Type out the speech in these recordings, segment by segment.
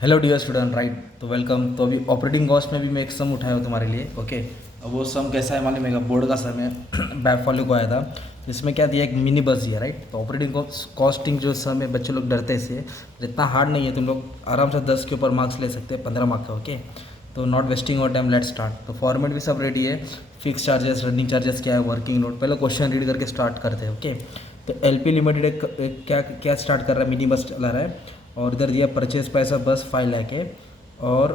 Hello dear student right. तो welcome. तो अभी ऑपरेटिंग कॉस्ट में भी मैं एक सम उठाया हूँ तुम्हारे लिए। ओके, अब वो सम कैसा है मालूम है? बोर्ड का सम है बैक वाले को आया था। इसमें क्या दिया, एक मिनी बस दिया राइट। तो ऑपरेटिंग कॉस्टिंग जो सम है, बच्चे लोग डरते हैं इससे, इतना हार्ड नहीं है। तुम लोग आराम से 10 के ऊपर मार्क्स ले सकते हैं, 15 मार्क्स का। ओके, तो नॉट वेस्टिंग और टाइम, लेट स्टार्ट। तो फॉर्मेट भी सब रेडी है। फिक्स चार्जेस, रनिंग चार्जेस क्या है, वर्किंग नोट। पहले क्वेश्चन रीड करके स्टार्ट करते हैं। ओके, तो एलपी लिमिटेड एक क्या क्या स्टार्ट कर रहा है, मिनी बस चला रहा है। और इधर दिया परचेज पैसा बस 5 लाख है। और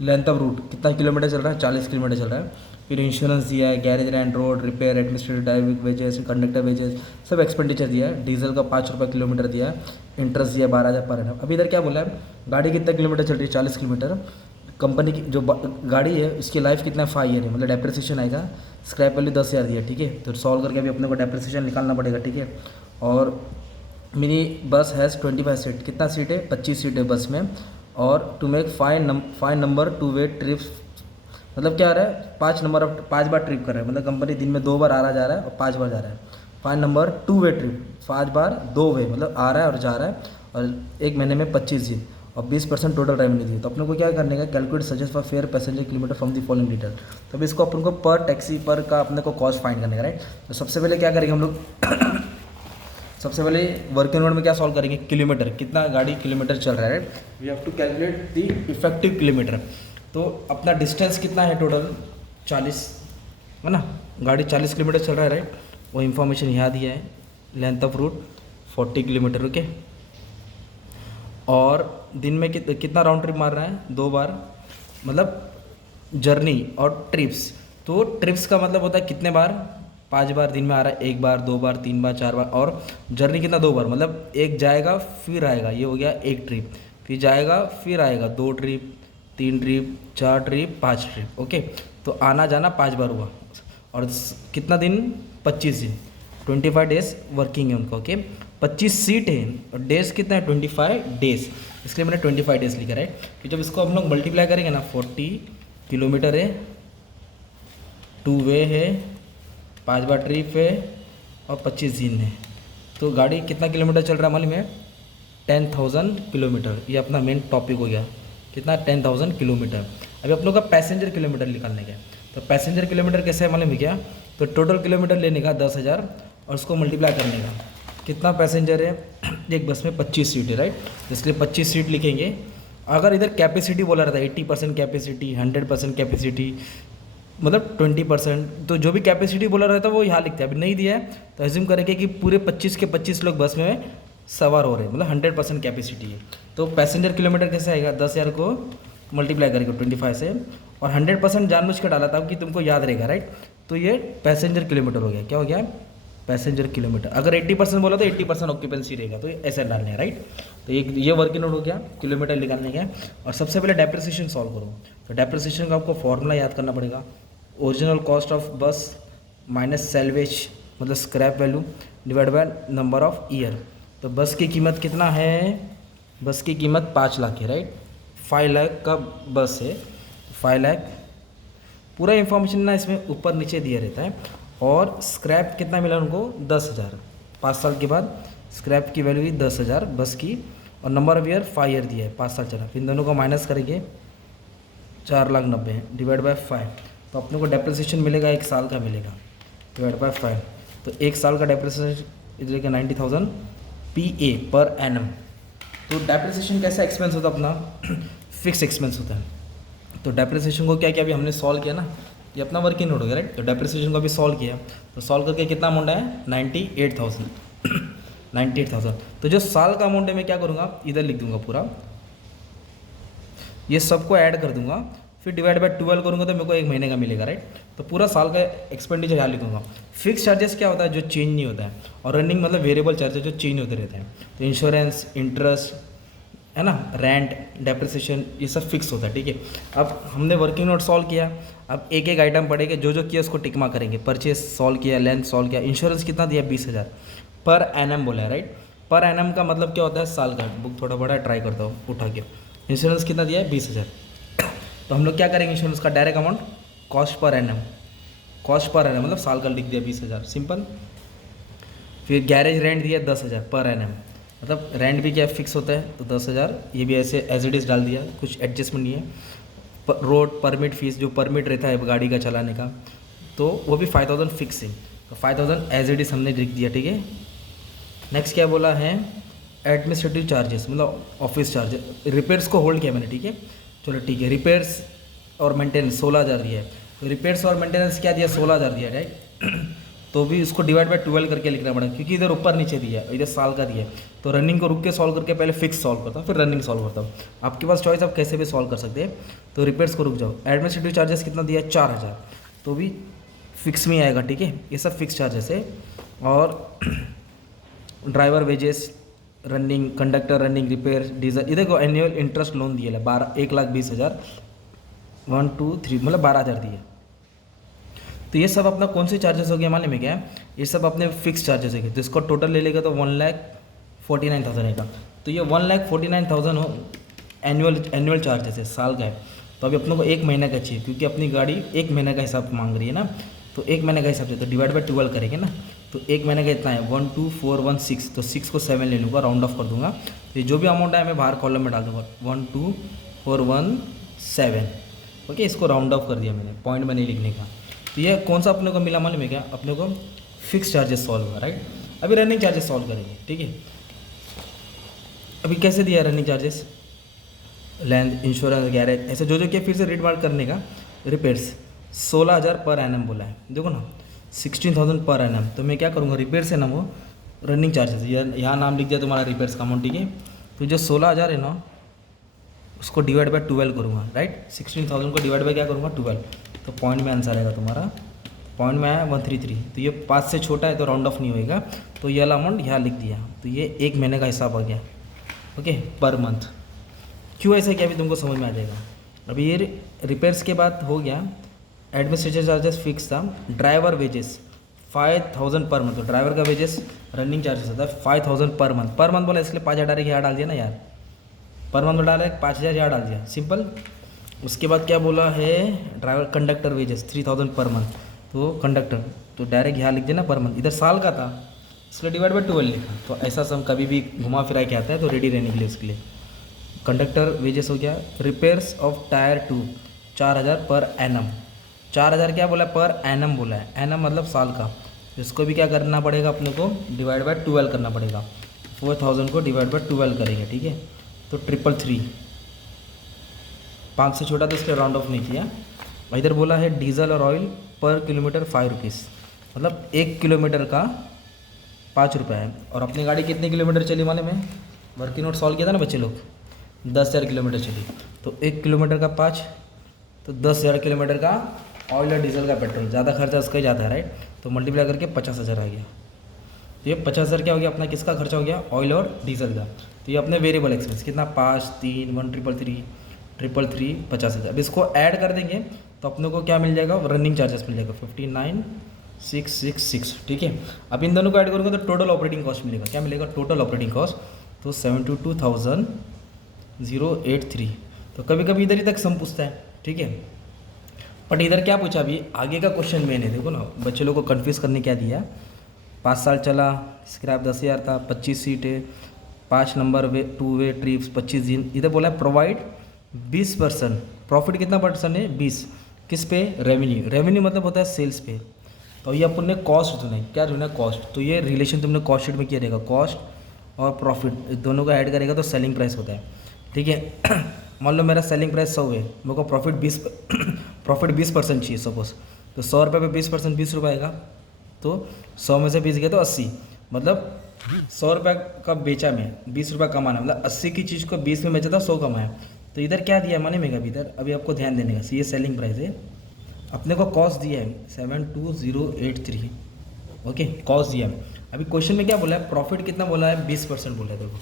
लेंथ ऑफ रूट कितना किलोमीटर चल रहा है, 40 किलोमीटर चल रहा है। फिर इंश्योरेंस दिया है, garage rent, road repair, administrative driving wages, conductor wages, सब एक्सपेंडिचर दिया है। डीजल का 5 रुपये किलोमीटर दिया है। इंटरेस्ट दिया 12,000 पर एनम। अभी इधर क्या बोला है, गाड़ी कितना किलोमीटर चल रही है, 40 किलोमीटर। कंपनी की जो गाड़ी है उसकी लाइफ कितना, 5 ईयर है, मतलब डेप्रिसिएशन आएगा। स्क्रैप वैल्यू 10,000 दिया। ठीक है, तो सॉल्व करके अभी अपने को डेप्रिसिएशन निकालना पड़ेगा। ठीक है, और मिनी बस हैज़ 25 सीट, कितना सीट है, 25 सीट है बस में। और to make fine number two way trips, मतलब क्या आ रहा है, 5 बार ट्रिप कर रहा है। मतलब कंपनी दिन में 2 बार आ रहा जा रहा है और 5 बार जा रहा है। फाइन नंबर टू वे ट्रिप, 5 बार 2 वे, मतलब आ रहा है और जा रहा है। और एक महीने में 25 दिन और 20% टोटल रेवेन्यू दी। तो अपने को क्या करने का, calculate suggest for fair passenger kilometre from the following detail. तो अभी इसको अपन को पर टैक्सी पर का अपने को कॉस्ट फाइंड करने का राइट। तो सबसे पहले क्या करेंगे हम लोग सबसे पहले वर्किंग नोट में क्या सॉल्व करेंगे, किलोमीटर, कितना गाड़ी किलोमीटर चल रहा है right. We have to calculate the effective kilometre. तो अपना डिस्टेंस कितना है टोटल, 40 है ना। गाड़ी 40 किलोमीटर चल रहा है राइट, वो इन्फॉर्मेशन यहाँ दिया है। Length of route 40 kilometre. Okay, और दिन में कितना राउंड ट्रिप मार रहा है, 2 बार, मतलब जर्नी और ट्रिप्स। तो ट्रिप्स का मतलब होता है कितने बार, 5 बार दिन में आ रहा है, 1 बार 2 बार 3 बार 4 बार। और जर्नी कितना, 2 बार, मतलब एक जाएगा फिर आएगा, ये हो गया एक ट्रिप। फिर जाएगा फिर आएगा, 2 trip 3 trip 4 trip 5 trip. Okay, तो आना जाना 5 बार हुआ। और कितना दिन, 25 दिन, 25 डेज वर्किंग है उनका। ओके, 25 सीट है और डेज कितना है, 25 डेज। इसलिए मैंने 25 डेज लिखा है। कि जब इसको हम लोग मल्टीप्लाई करेंगे ना, 40 किलोमीटर है, 2 वे है, 5 बार ट्रिप है और 25 दिन है। तो गाड़ी कितना किलोमीटर चल रहा है मालूम है, 10,000 किलोमीटर। ये अपना मेन टॉपिक हो गया, कितना, 10,000 किलोमीटर। अभी आप लोग का पैसेंजर किलोमीटर निकालने का। तो पैसेंजर किलोमीटर कैसे है मालूम है क्या, तो टोटल किलोमीटर लेने का 10,000 और उसको मल्टीप्लाई करने का, कितना पैसेंजर है, एक बस में 25 सीट है राइट, इसलिए 25 सीट लिखेंगे। अगर इधर कैपेसिटी बोला रहता है 80% कैपेसिटी, 100% कैपेसिटी, मतलब 20%, तो जो भी कैपेसिटी बोला रहता है वो यहाँ लिखते हैं। अभी नहीं दिया है तो एज्यूम करेंगे कि पूरे 25 के 25 लोग बस में सवार हो रहे हैं, मतलब 100% कैपेसिटी है। तो पैसेंजर किलोमीटर कैसे आएगा, 10,000 को मल्टीप्लाई करेगा 25 से, और 100% जानबूझ के डाला था कि तुमको याद रहेगा राइट। तो ये पैसेंजर किलोमीटर हो गया, क्या हो गया, पैसेंजर किलोमीटर। अगर 80% बोला तो 80% ऑक्यूपेंसी रहेगा, तो ऐसे डालने है राइट। तो ये वर्किंग नोट हो गया, किलोमीटर निकालने का। और सबसे पहले डेप्रिसिएशन सॉल्व करो। तो डेप्रिसिएशन का आपको फॉर्मूला याद करना पड़ेगा, ओरिजिनल कॉस्ट ऑफ बस माइनस सेल्वेज, मतलब scrap value, divide by number of year. तो बस की कीमत कितना है, बस की कीमत 5 लाख है राइट। 5 लाख का बस है, 5 लाख। पूरा इन्फॉर्मेशन ना इसमें ऊपर नीचे दिया रहता है। और स्क्रैप कितना मिला उनको, 10,000। 5 साल के बाद स्क्रैप की वैल्यू हुई 10,000 बस की। और नंबर ऑफ ईयर 5 ईयर दिया है, 5 साल चला। फिर इन दोनों को माइनस करेंगे, 4,90,000 डिवाइड बाय 5। तो अपने को डेप्रिसिएशन मिलेगा, 1 साल का मिलेगा, डिवाइड बाय 5। तो 1 साल का डेप्रिसिएशन इधर का 90,000 PA पर एनम। तो डेप्रिसिएशन कैसा एक्सपेंस होता है अपना, फिक्स एक्सपेंस होता है। तो डेप्रिसिएशन को क्या किया, अभी हमने सॉल्व किया ना, ये अपना वर्किंग नोट हो गया राइट। तो डेप्रिसिएशन को अभी सॉल्व किया, तो सॉल्व करके कितना अमाउंट है, 98,000 98,000। तो जो साल का अमाउंट है मैं क्या करूँगा, इधर लिख दूंगा पूरा, ये सबको ऐड कर दूंगा, फिर डिवाइड बाय 12 करूँगा तो मेरे को 1 महीने का मिलेगा राइट। तो पूरा साल का एक्सपेंडिचर यहाँ लिखूंगा। फिक्स चार्जेस क्या होता है, जो चेंज नहीं होता है। और रनिंग मतलब वेरिएबल चार्जेस जो चेंज होते रहते हैं। तो इंश्योरेंस, इंटरेस्ट है ना, रेंट, डेप्रिसिएशन, ये सब फिक्स होता है। ठीक है, अब हमने वर्किंग नोट सॉल्व किया। अब एक एक आइटम पढ़ेंगे, जो जो किया उसको टिक मार्क करेंगे। परचेज सॉल्व किया, लेंथ सॉल्व किया, इंश्योरेंस कितना दिया, 20,000 पर एनम बोला है राइट। पर एनम का मतलब क्या होता है, साल का। बुक थोड़ा बड़ा ट्राई करता हूँ उठा के। इंश्योरेंस कितना दिया है, 20,000। तो हम लोग क्या करेंगे, इंश्योरेंस का direct amount cost per annum, cost per annum मतलब साल का लिख दिया 20,000, सिंपल। फिर गैरेज रेंट दिया 10,000 पर एनम, मतलब रेंट भी क्या फिक्स होता है, तो 10,000 ये भी ऐसे एज इट इज़ डाल दिया, कुछ एडजस्टमेंट नहीं है। रोड परमिट फीस, जो परमिट रहता है गाड़ी का चलाने का, तो वो भी 5,000 फिक्स है, तो 5,000 एज इट इज़ हमने लिख दिया, ठीक है। नेक्स्ट क्या बोला है, एडमिनिस्ट्रेटिव चार्जेस मतलब ऑफिस चार्जेस, रिपेयर्स को होल्ड किया मैंने, ठीक है। चलो ठीक है, रिपेयर्स और मेंटेनेंस 16,000 दिया है, तो रिपेयर्स और मेंटेनेंस क्या दिया, 16,000 दिया, राइट। तो भी उसको डिवाइड बाय 12 करके लिखना पड़ेगा, क्योंकि इधर ऊपर नीचे दिया है, इधर साल का दिया है। तो रनिंग को रुक के सॉल्व करके पहले फिक्स सॉल्व करता हूँ, फिर रनिंग सॉल्व करता हूँ। आपके पास चॉइस, आप कैसे भी सॉल्व कर सकते हैं। तो रिपेयर्स को रुक जाओ, एडमिनिस्ट्रेटिव चार्जेस कितना दिया है, 4,000, तो भी फिक्स में आएगा, ठीक है। ये सब फिक्स चार्जेस है। और driver wages, running conductor, running repair, diesel, इधर को एनुअल इंटरेस्ट लोन दिया है 1,20,000, 1 2 3 मतलब 12,000 दिए। तो ये सब अपना कौन से चार्जेस हो गए मालूम है क्या, ये सब अपने फिक्स चार्जेस है। तो इसको टोटल ले लेगा तो 1,49,000 आएगा। तो ये 1,49,000 हो एनुअल चार्जेस है, साल का है। तो अभी अपने को एक महीने का चाहिए, क्योंकि अपनी गाड़ी एक महीने का हिसाब मांग रही है ना, तो एक महीने का हिसाब से तो डिवाइड बाय 12 करेंगे ना, तो एक महीने का इतना है 12,416, तो 6 को 7 ले लूँगा, राउंड ऑफ कर दूंगा। तो जो भी अमाउंट है मैं बाहर कॉलम में डाल दूंगा, 12,417, ओके। इसको राउंड ऑफ कर दिया मैंने, पॉइंट में नहीं लिखने का। तो ये कौन सा अपने को मिला मालूम है क्या, अपने को फिक्स चार्जेस सॉल्व हुआ, राइट। अभी रनिंग चार्जेस सॉल्व करेंगे, ठीक है। अभी कैसे दिया है running charges, land, insurance, garage, ऐसे जो क्या फिर से रीड मार्क करने का। रिपेयर्स 16,000 पर एनम बोला है, देखो ना 16,000 पर एनम। तो मैं क्या करूँगा, रिपेयर से ना वो रनिंग चार्जेस, यहाँ नाम लिख दिया तुम्हारा रिपेयर्स का अमाउंट, ठीक है। तो जो 16,000 है ना, उसको डिवाइड बाय 12 करूँगा, राइट। 16,000 को डिवाइड बाय क्या करूँगा, 12, तो पॉइंट में आंसर आएगा तुम्हारा। पॉइंट में आया 133, तो ये 5 से छोटा है तो राउंड ऑफ नहीं होएगा, तो ये वाला अमाउंट यहाँ लिख दिया। तो ये एक महीने का हिसाब आ गया, ओके, पर मंथ। क्यों ऐसा क्या, अभी तुमको समझ में आ जाएगा। अभी ये रिपेयर्स के बाद हो गया, एडमिनिस्ट्रेटिव चार्जेस फिक्स था, ड्राइवर वेजेस 5,000 पर मंथ, तो ड्राइवर का वेजेस रनिंग चार्जेस होता है 5,000 पर मंथ। पर मंथ बोला इसलिए 5,000 डायरेक्ट यहाँ डाल दिया ना यार, पर मंथ डाला है 5,000 यहाँ डाल दिया, सिंपल। उसके बाद क्या बोला है, driver conductor wages 3,000 per month, तो कंडक्टर तो डायरेक्ट यहाँ लिख देना पर मंथ, इधर साल का था इसलिए डिवाइड बाय 12 लिखा। तो ऐसा सब कभी भी घुमा फिरा के आता है, तो रेडी रहने के लिए उसके लिए। कंडक्टर वेजेस हो गया। Repairs of tyre tube 4,000 per annum, 4,000 क्या बोला, पर एनम बोला है, एनम मतलब साल का। इसको भी क्या करना पड़ेगा अपने को, डिवाइड बाय 12 करना पड़ेगा। 4,000 को डिवाइड बाय 12 करेंगे, ठीक है। तो 333, 5 से छोटा तो इसलिए राउंड ऑफ नहीं किया। इधर बोला है डीजल और ऑयल पर किलोमीटर 5 रुपीज़, मतलब 1 किलोमीटर का 5 रुपये है। और अपनी गाड़ी कितने किलोमीटर चली मालूम है, वर्किंग नोट सॉल्व किया था ना बच्चे लोग, 10,000 किलोमीटर चली। तो 1 किलोमीटर का 5, तो 10,000 किलोमीटर का ऑयल और डीजल का पेट्रोल, ज़्यादा खर्चा उसका ही जाता है, राइट। तो मल्टीप्लाई करके 50,000 आ गया। तो ये 50,000 क्या हो गया अपना, किसका खर्चा हो गया, ऑयल और डीजल का। तो ये अपने वेरिएबल एक्सपेंस कितना, 5 3 1 3 3 50,000। अब इसको ऐड कर देंगे तो अपने को क्या मिल जाएगा, रनिंग चार्जेस मिल जाएगा 59,666, ठीक है। अब इन दोनों को ऐड करूँगा तो टोटल ऑपरेटिंग कॉस्ट मिलेगा, क्या मिलेगा, टोटल ऑपरेटिंग कॉस्ट, तो 72,083। तो कभी कभी इधर ही तक सम पूछता है, ठीक है। बट इधर क्या पूछा, अभी आगे का क्वेश्चन मैंने देखो ना, बच्चे लोग को कन्फ्यूज़ करने क्या दिया, 5 साल चला, स्क्रैप 10,000 था, 25 सीट है, 5 नंबर वे 2 वे ट्रिप्स 25 दिन। इधर बोला है प्रोवाइड 20%, प्रॉफिट कितना परसेंट है, 20, किस पे, रेवेन्यू। रेवेन्यू मतलब होता है सेल्स पे। तो ये अपन ने कॉस्ट चुना है, क्या चुना है, कॉस्ट। तो ये रिलेशन तुमने कॉस्ट शीट में किया रहेगा, कॉस्ट और प्रॉफिट दोनों को ऐड करेगा तो सेलिंग प्राइस होता है, ठीक है। मान लो मेरा सेलिंग प्राइस 100 है, मेरे को प्रॉफिट 20% चाहिए सपोज, तो 100 रुपये पे 20%, 20 रुपये आएगा। तो 100 में से 20 गया तो 80, मतलब 100 रुपये का बेचा मैं, 20 रुपये कमाना, मतलब 80 की चीज़ को 20 में बेचा था, 100 कमाया। तो इधर क्या दिया माने मेगा, इधर अभी आपको ध्यान देने का, ये सेलिंग प्राइस है, अपने को कॉस्ट दिया है 72,083, ओके, कॉस्ट दिया है। अभी क्वेश्चन में क्या बोला है, प्रॉफिट कितना बोला है, 20% बोला है। देखो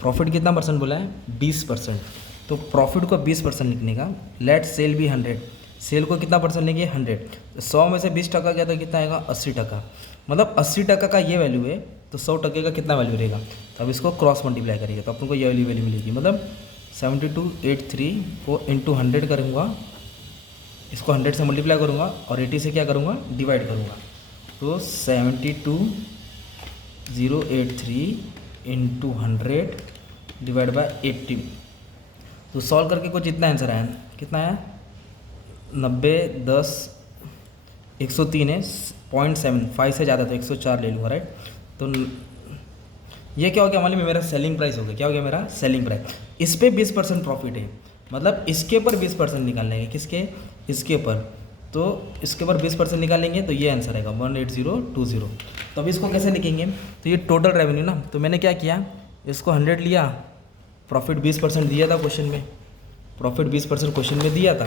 प्रॉफिट कितना परसेंट बोला है, 20%। तो प्रॉफिट को 20% लिखने का, लेट सेल भी 100, सेल को कितना परसेंट लेंगे, 100। 100 में से 20% गया तो कितना आएगा, 80%, मतलब 80% का ये वैल्यू है, तो 100% का कितना वैल्यू रहेगा। तो अब इसको क्रॉस मल्टीप्लाई करेंगे तो अपन को ये वैल्यू मिलेगी, मतलब 72,083 को इंटू 100 करूँगा, इसको 100 से मल्टीप्लाई करूँगा और 80 से क्या करूँगा, डिवाइड करूँगा। तो 72,083 इंटू 100 डिवाइड बाय 80। तो सॉल्व करके कुछ इतना आंसर आया, कितना आया 90 10 103 है, 0.75 से ज़्यादा तो 104 ले लूँगा, राइट। तो ये क्या हो गया मालूम है, मेरा सेलिंग प्राइस हो गया। क्या हो गया मेरा सेलिंग प्राइस। इस पे 20% प्रॉफिट है, मतलब इसके ऊपर 20% निकालेंगे, किसके, इसके ऊपर। तो इसके ऊपर 20% निकालेंगे तो ये आंसर आएगा 18020। तो अब इसको कैसे लिखेंगे, तो ये टोटल रेवेन्यू ना, तो मैंने क्या किया, इसको 100 लिया, प्रॉफिट 20% दिया था क्वेश्चन में, प्रॉफिट 20% क्वेश्चन में दिया था,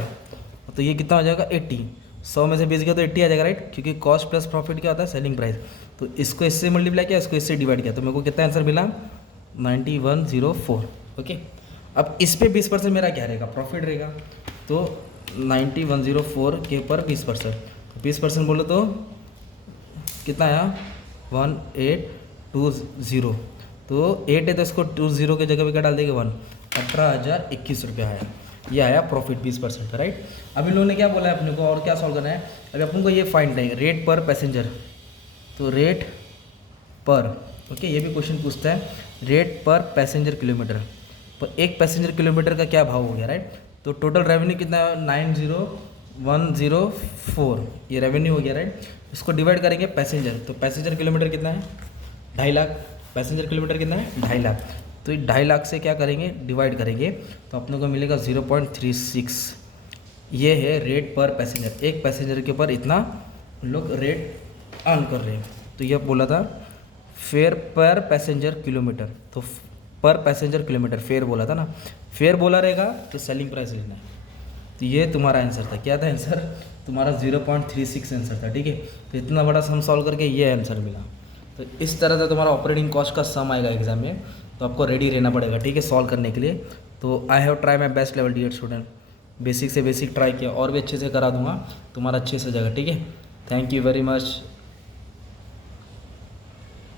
तो ये कितना हो जाएगा 80। 100 में से 20 गया तो 80 आ जाएगा, राइट, क्योंकि कॉस्ट प्लस प्रॉफिट क्या होता है, सेलिंग प्राइस। तो इसको इससे मल्टीप्लाई किया, इसको इससे डिवाइड किया, तो मेरे को कितना आंसर मिला 9104। ओके, अब इस पे 20% मेरा क्या रहेगा, प्रॉफिट रहेगा। तो 9104 के ऊपर 20%, 20% बोलो तो कितना आया 1820। तो 8 है तो इसको 20 के जगह पे क्या डाल देंगे 1, 18,021 रुपया आया। ये आया प्रॉफिट 20%, राइट। अब इन लोगों ने क्या बोला है अपने को, और क्या सॉल्व करना है, अभी अपन को ये फाइंड करेंगे रेट पर पैसेंजर। तो रेट पर, ओके, ये भी क्वेश्चन पूछता है रेट पर पैसेंजर किलोमीटर, तो एक पैसेंजर किलोमीटर का क्या भाव हो गया, राइट। तो टोटल रेवेन्यू कितना है 90104, ये रेवेन्यू हो गया, राइट। इसको डिवाइड करेंगे पैसेंजर, तो पैसेंजर किलोमीटर कितना है 2.5 लाख, पैसेंजर किलोमीटर कितना है 2.5 लाख। तो 2.5 लाख से क्या करेंगे, डिवाइड करेंगे, तो अपने को मिलेगा 0.36। ये है रेट पर पैसेंजर, एक पैसेंजर के ऊपर इतना लोग रेट अर्न कर रहे हैं। तो ये बोला था फेयर पर पैसेंजर किलोमीटर, तो पर पैसेंजर किलोमीटर फेयर बोला था ना, फेयर बोला रहेगा तो सेलिंग प्राइस लेना है। तो ये तुम्हारा आंसर था, क्या था आंसर तुम्हारा 0.36 आंसर था, ठीक है। तो इतना बड़ा सम सॉल्व करके ये आंसर मिला। तो इस तरह से तुम्हारा ऑपरेटिंग कॉस्ट का सम आएगा एग्जाम में, तो आपको रेडी रहना पड़ेगा, ठीक है, सॉल्व करने के लिए। तो I have try my best level dear student, basic से बेसिक ट्राई किया, और भी अच्छे से करा दूंगा, तुम्हारा अच्छे से जाएगा, ठीक है। Thank you very much.